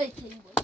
Dayıtayım bunu.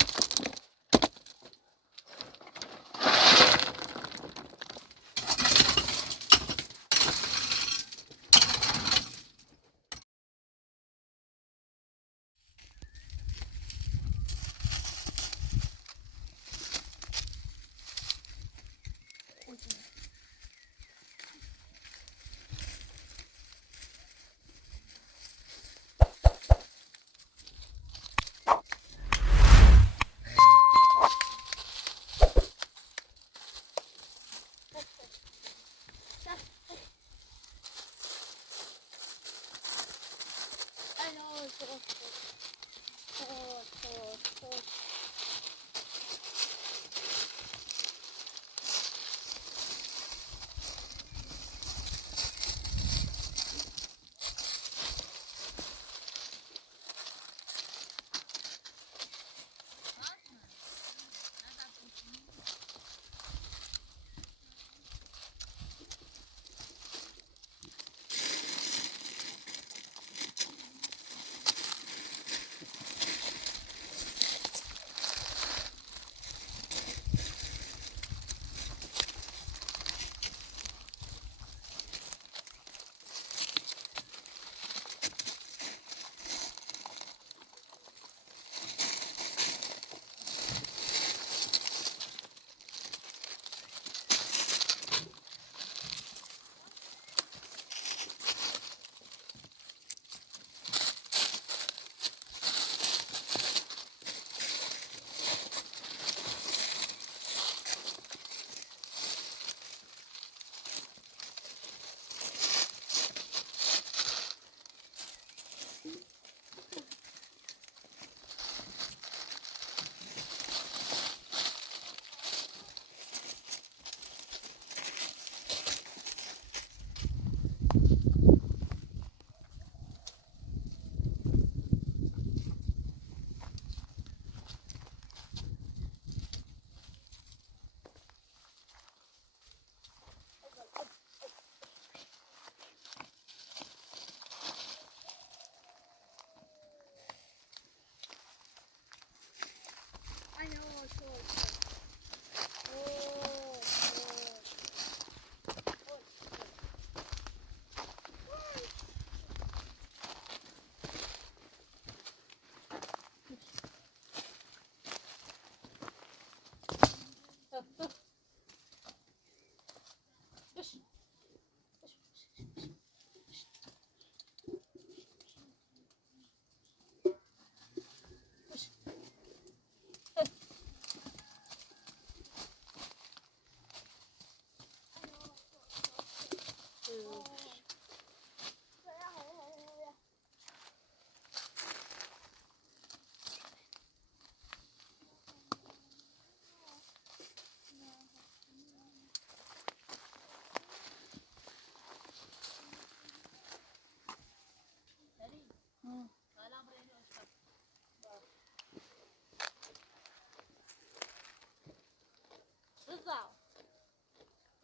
Rıza.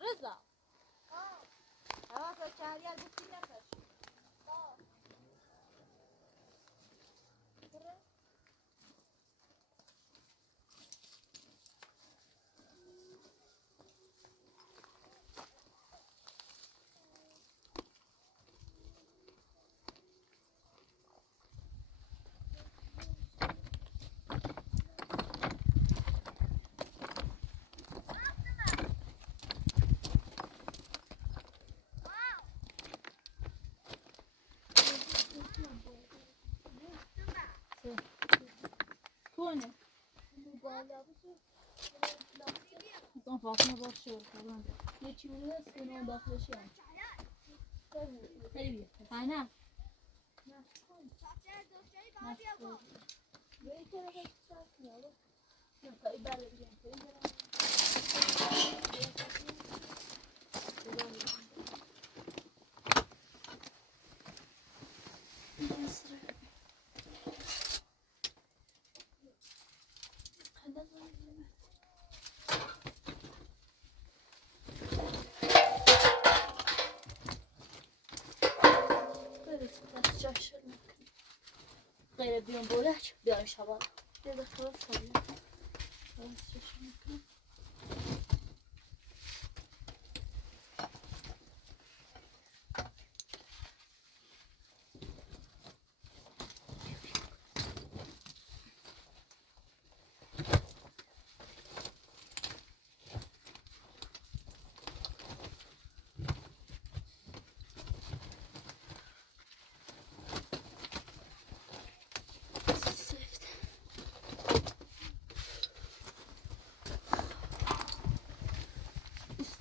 Rıza. Evet, çağırıyor bu kim yapar? Kone. Então falta uma bocheira, tá vendo? E tira se não dá flecha. Aí, vai na. Vem que ela vai ficar aqui, olha. Não, tá aí dali, gente. Böyle bir bolak bir şaban. işte de kağıt sarıyor. Kağıt şişirmek.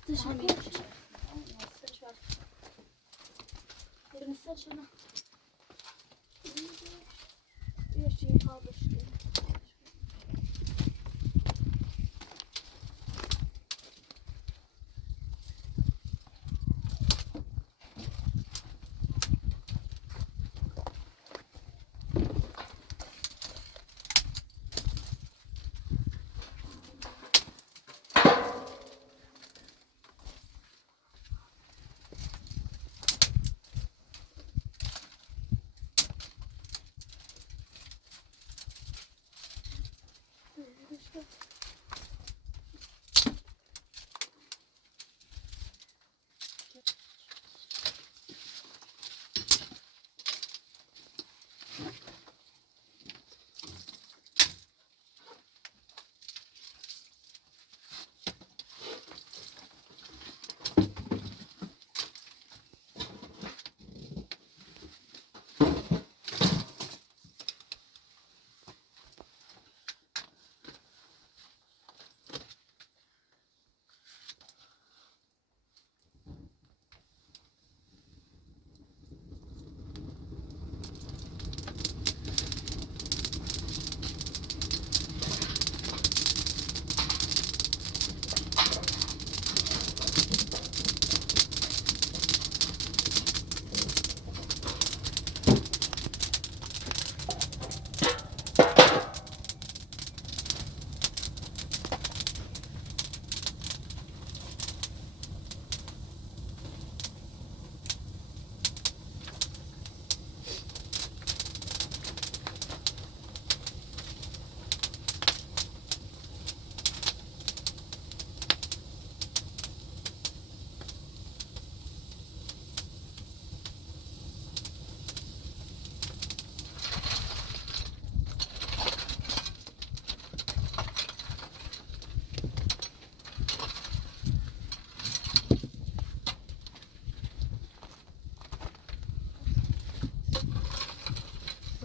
Dışarı geçeceğim. Birini seçelim. Bir şey kaldı işte. İşte.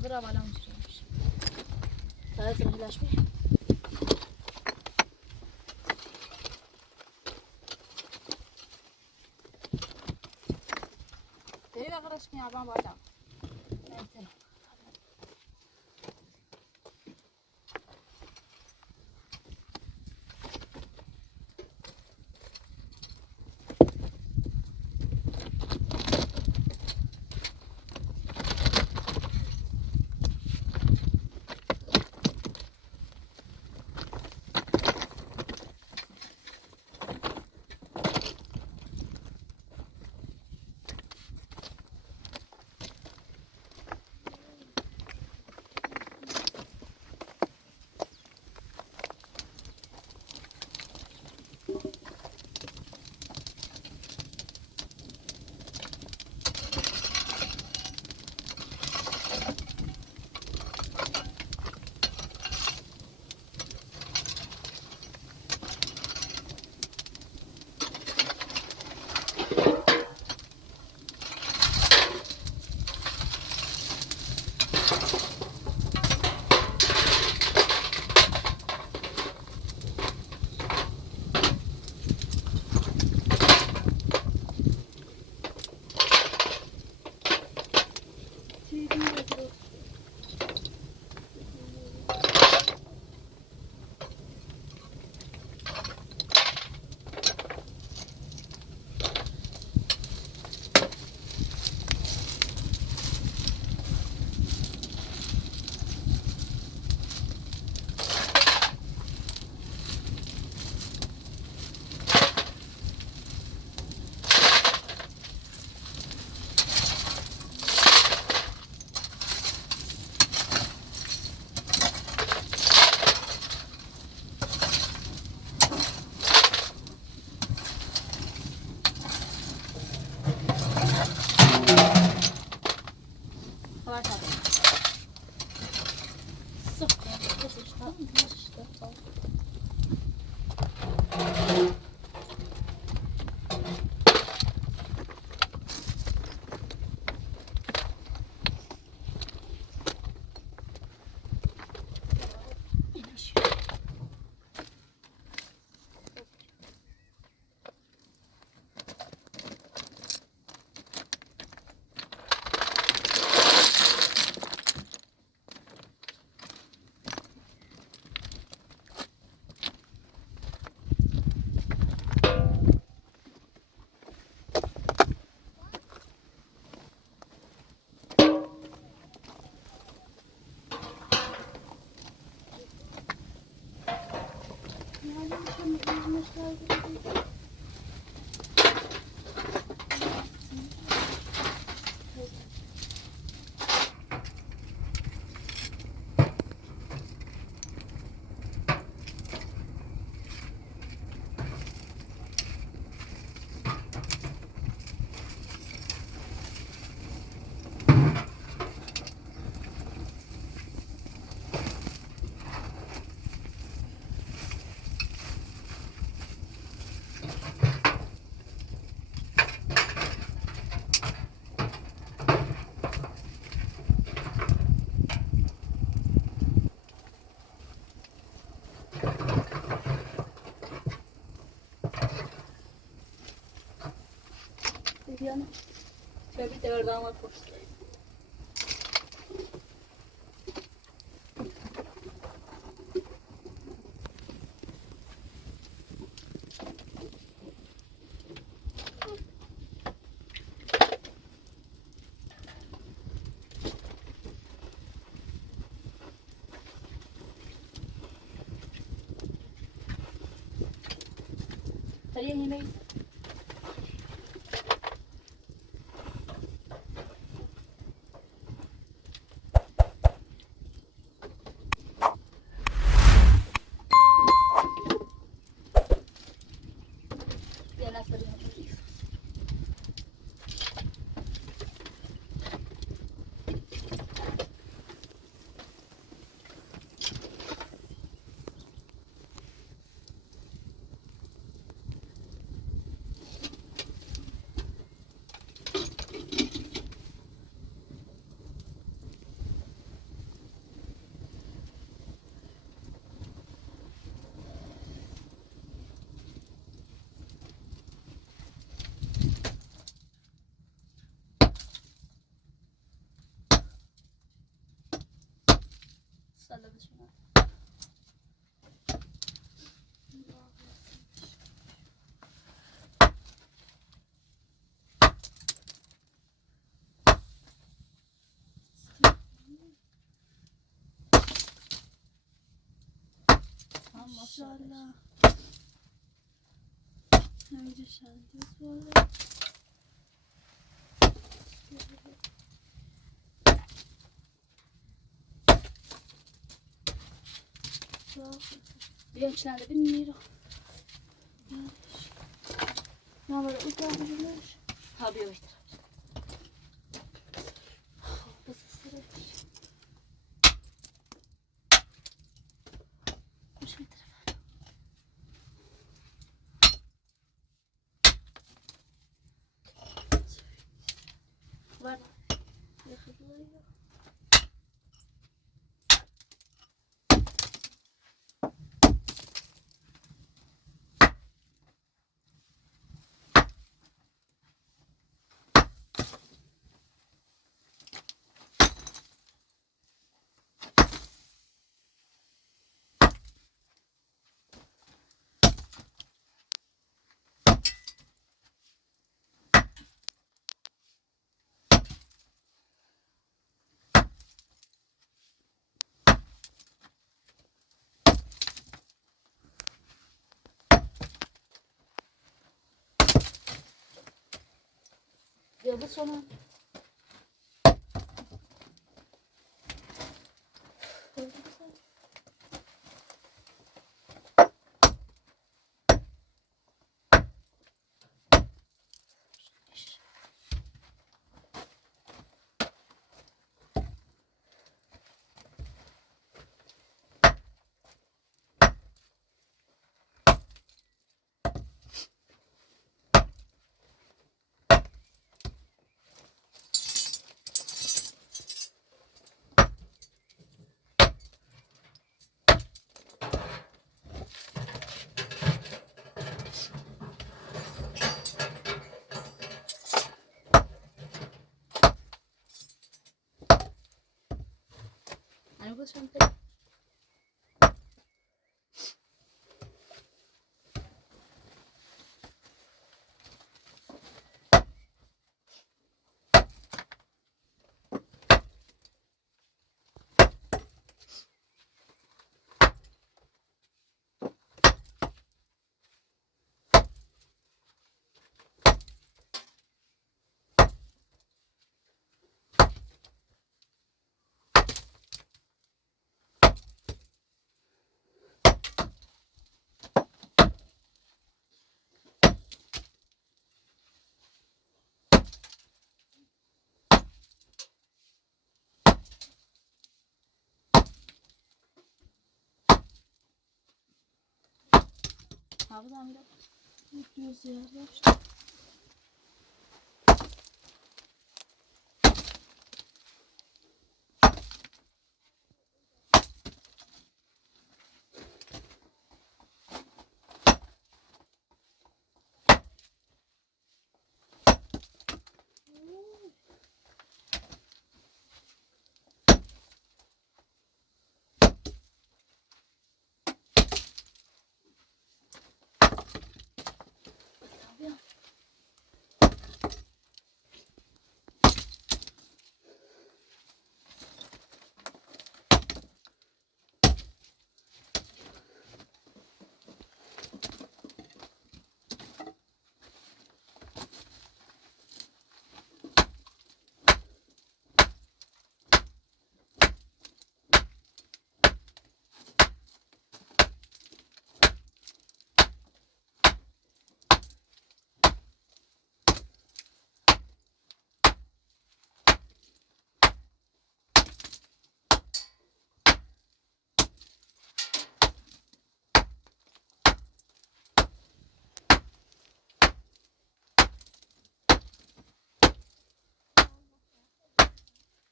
Sıra balon sürüyormuş. Daha zırhlaşmış. Deri arkadaşım ya ben balon. Evet. Viviana, şöyle de oradan var poşet. Hadi yemeği. Salladı şunu. Maşallah. Önce şaltımız var. Bir ölçülerinde bilmiyorum. Ne var? Uzanmış. Tabii evet. Var. Yıldız sonu. Ano ba siyempre? Abi da amca. Göz yavaş.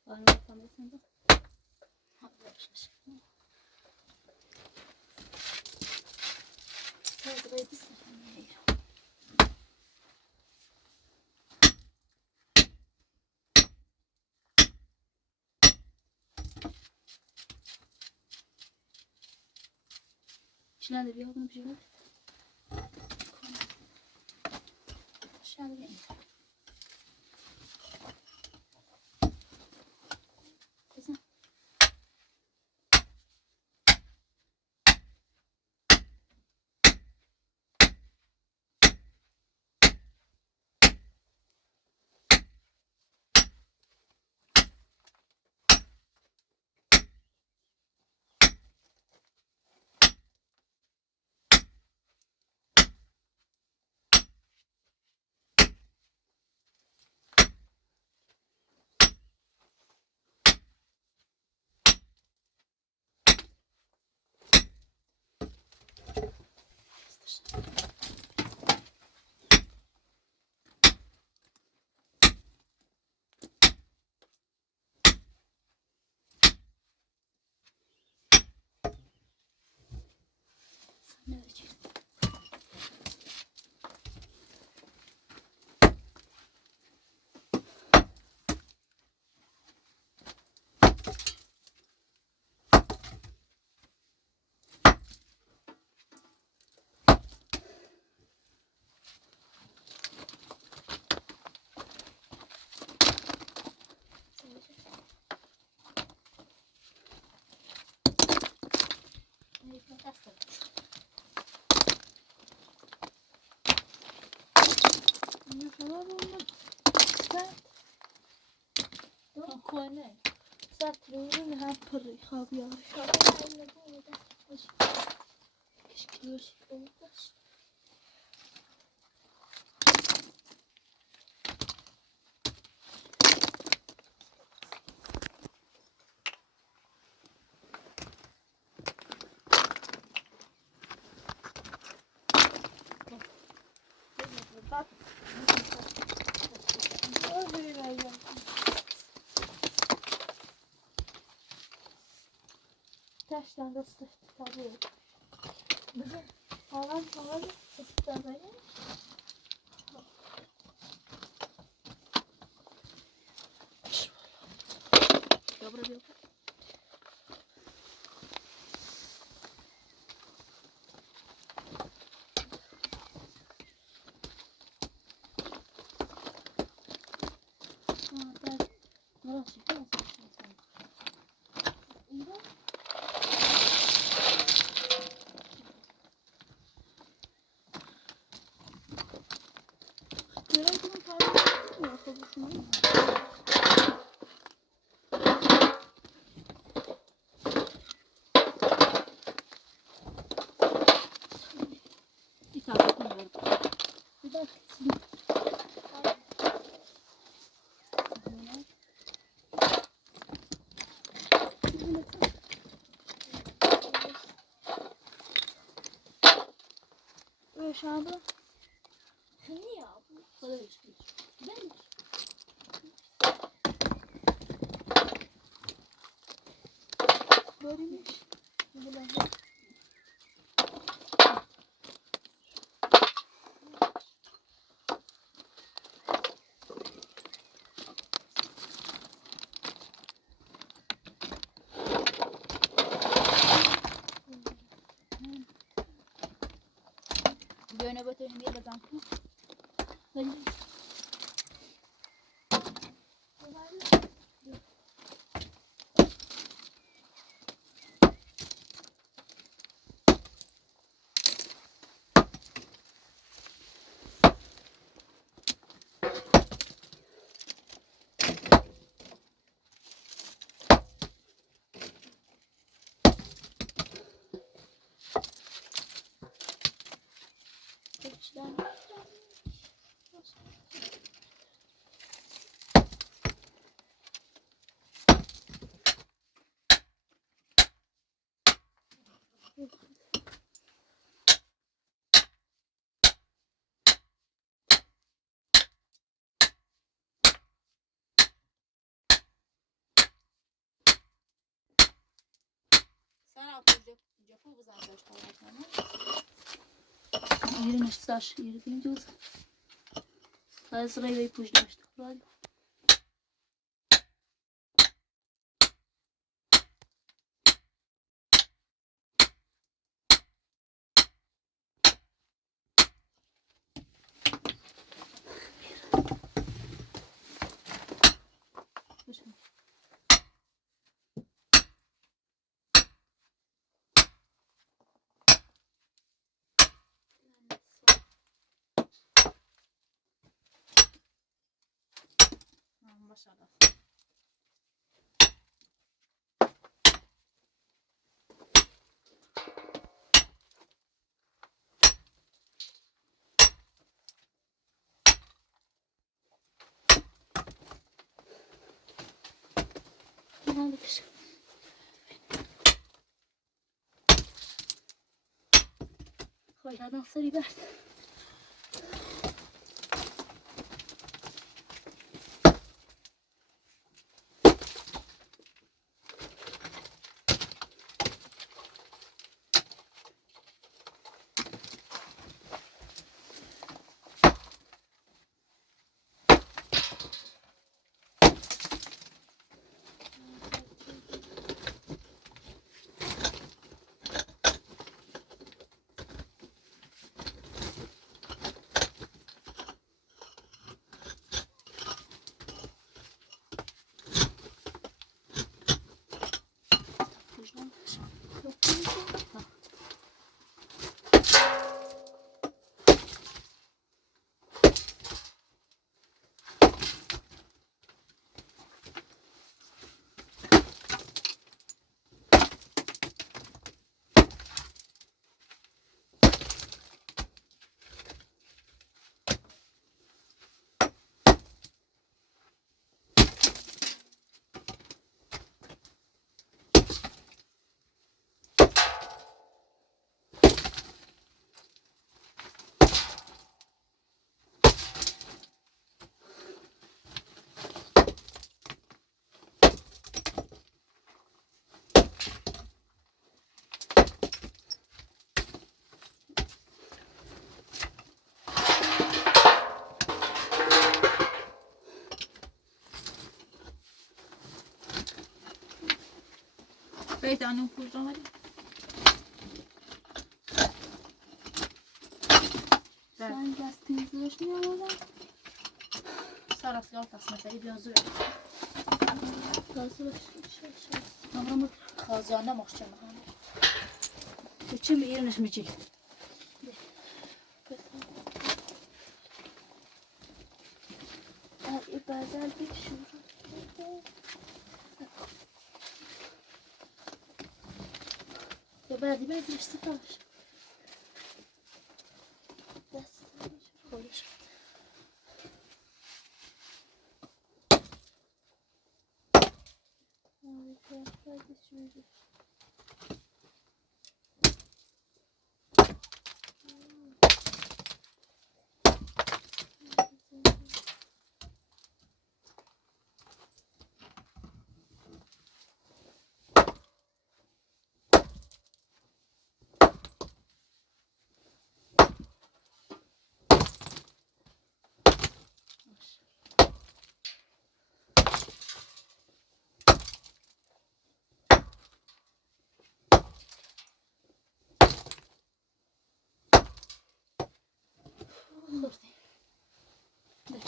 Var mı kamerasında? Hadi başlasın. Biraz burayı bir saniye. İçine de bir yakın bir şey var. Aşağıda gelin. Kızım. Ne vereceğim? Ne kadar oldu? Sen Koyne. satırıyorum ha pırı kavyar. Keşke yoşik olmaz. Bak. Taştan da sıçtı tabii. Bugün falan sıçtı böyle. Dobra, dobra. Tak. No, się teraz. Nereye bunu paylaşıyorsun ya konuşmayı? Bir tane koyuyorum. Bir dakika. aşağıda. Kını ya bu. Kadar işte. Ben Böyleymiş. Böyle. Göğüne batırayım bir bazan. Hadi. Sana atacak. Yapı bazan başlar. Yerine staş. Yeri deyince o zaman. Daha sırayla ipuçlamıştık. Böyle. Başarılı. Hadi kışım. Koylardan sarı ver. Bir tane kuracağım hadi. Sen gazetenizi ulaşmıyor mu? Sarası ortasına feri bir hazır. Gazı Namramı kazanına mahşem. İçim iğrençmeyecek. Bedel bir şurası. Ya belki ben bir sıfır. Olur. Hadi şöyle.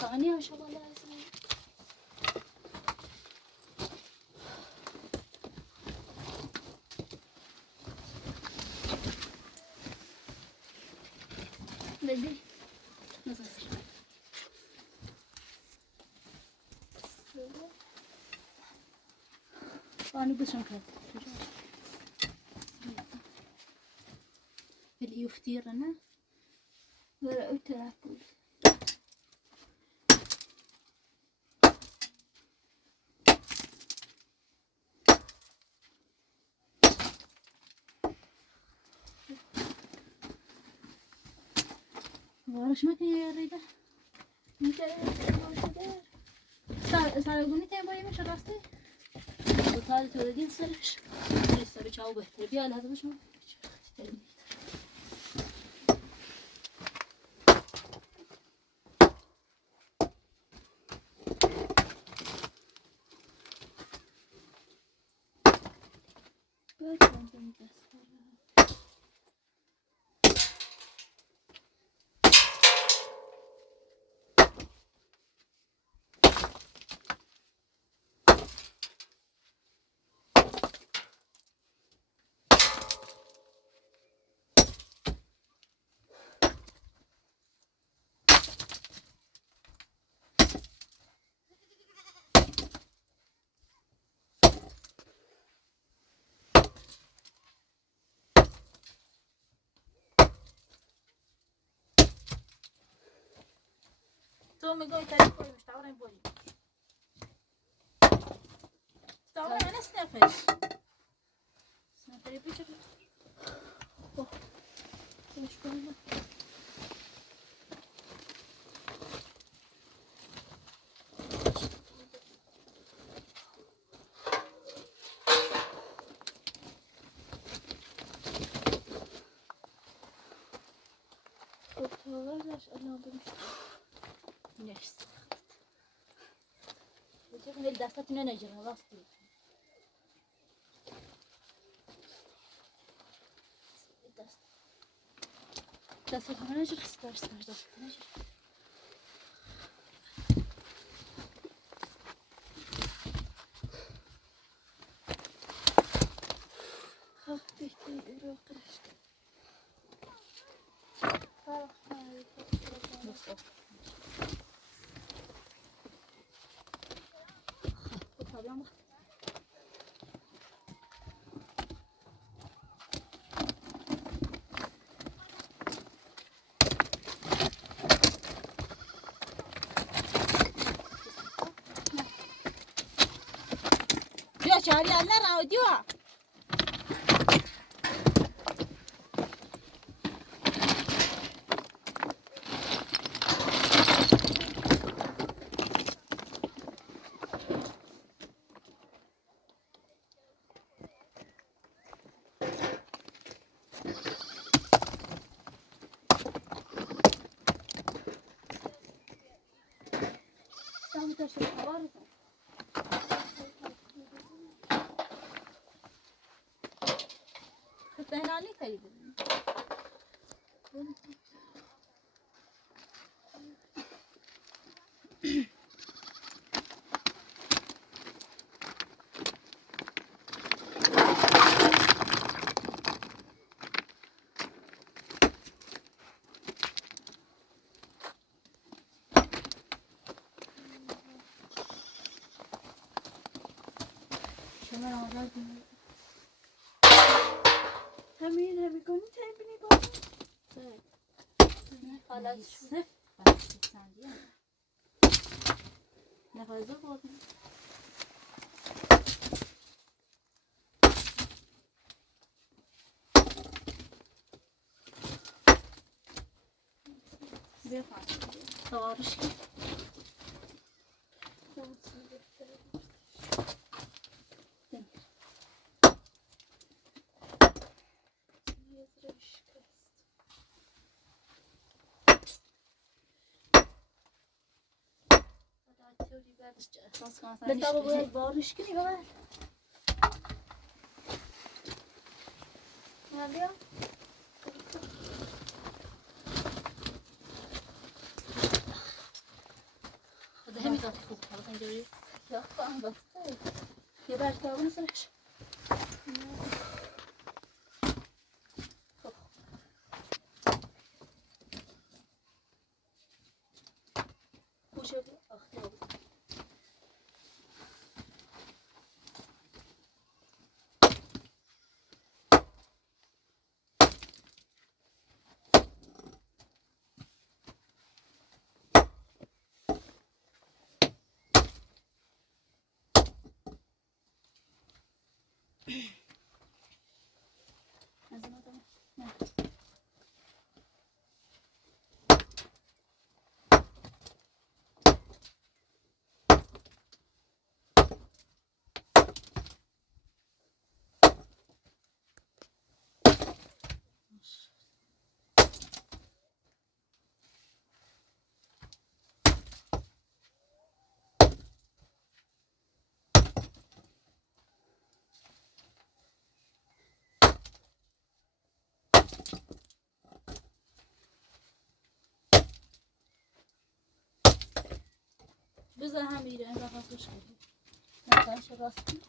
ثانية ما شاء الله لا يسمع. بدي نص أنا بشم كذا اللي يفتيرنا ولا أتراكم وارش ما كان يريده انت سال قولي تاني باي مش راسته وطالت ولدين سرش لسه بيشاو بهتر بيا هذا مش تو میگوی تاریخ کوی مشتاقم بودی مشتاقم من استنفش استنفری پیچه اوه ايش قلنا والله انا بمشي نفس وتشوف هي الدستات من نجرة راستي دستات من نجرة ستار دستات نجرة خفتي تيجي روقش يا شاري الله راوديوا تشرب حوارث كنت هنا ليه تجيب همين بيكون تعبني بابا خلاص شوف نفذ بابا بيفعل طوارش بالطبع باید بارش کنی بابا بیا داری یا خواهم بسته یه برش دارم سرش خوشه بی آختی آبود از این آدم نه بذار هم میره این رفت خوش کنیم نتایش راستی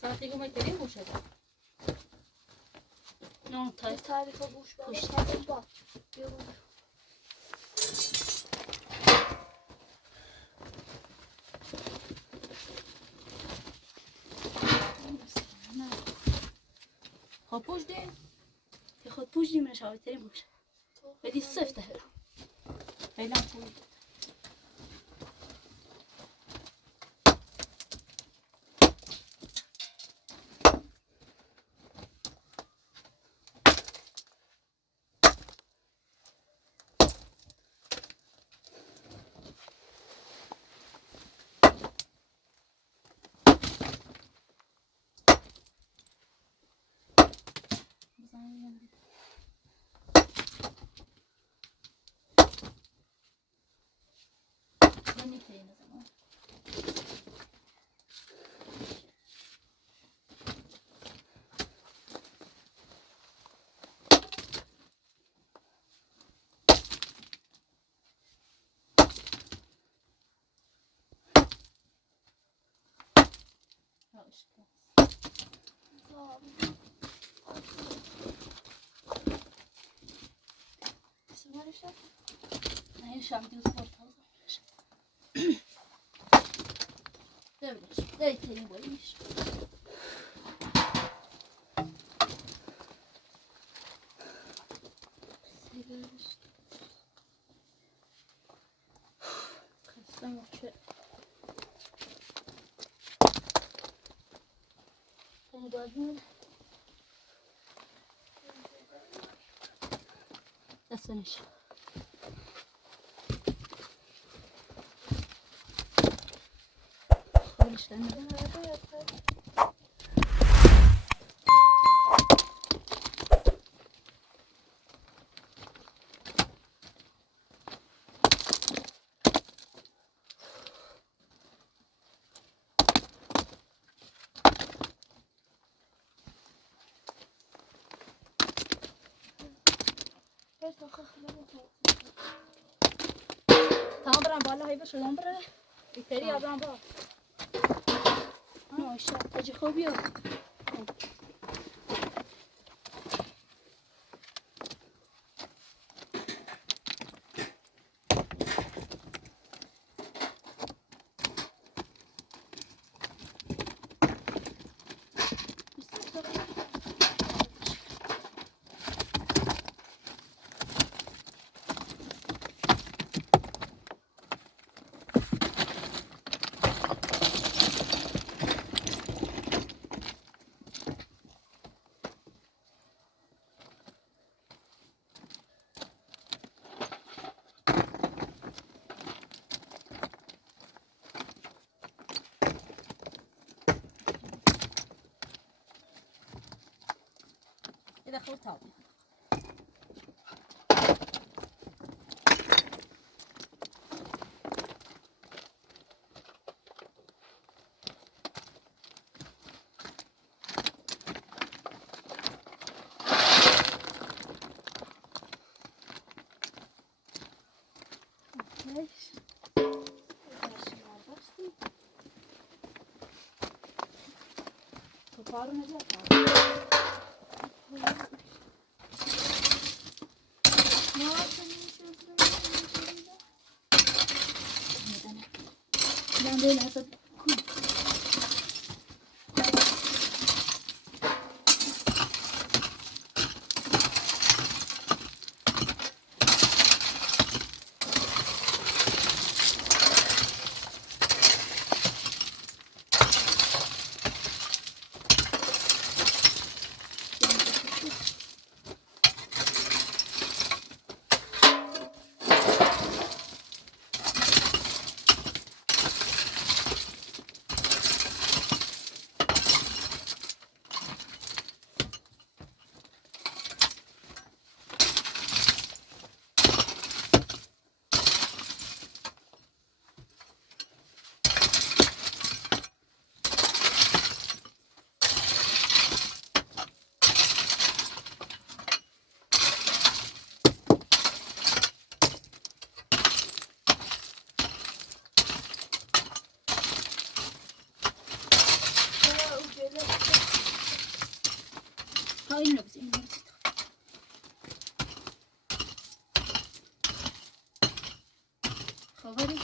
ساعتی که ما کریم بوشه دار نه تاریخ بوش پشت. با ها پوش دیم که خود پوش دیم نشاوی تریم بوشه بدی سفته هلا خیلی هم پوش نمیتونی نزمان این شام دیوز پورتال ببینش داری تریم باییش خسته مخشه این دادون دستنش خالش دنده تمام برم بالا هی بشه دام بره بیتری آدم با نوشه تجی خوبی ها خور تابی Toparı ne yapar? Ne yapayım? Neden? Ben böyle hep Hayır ne bizim خبری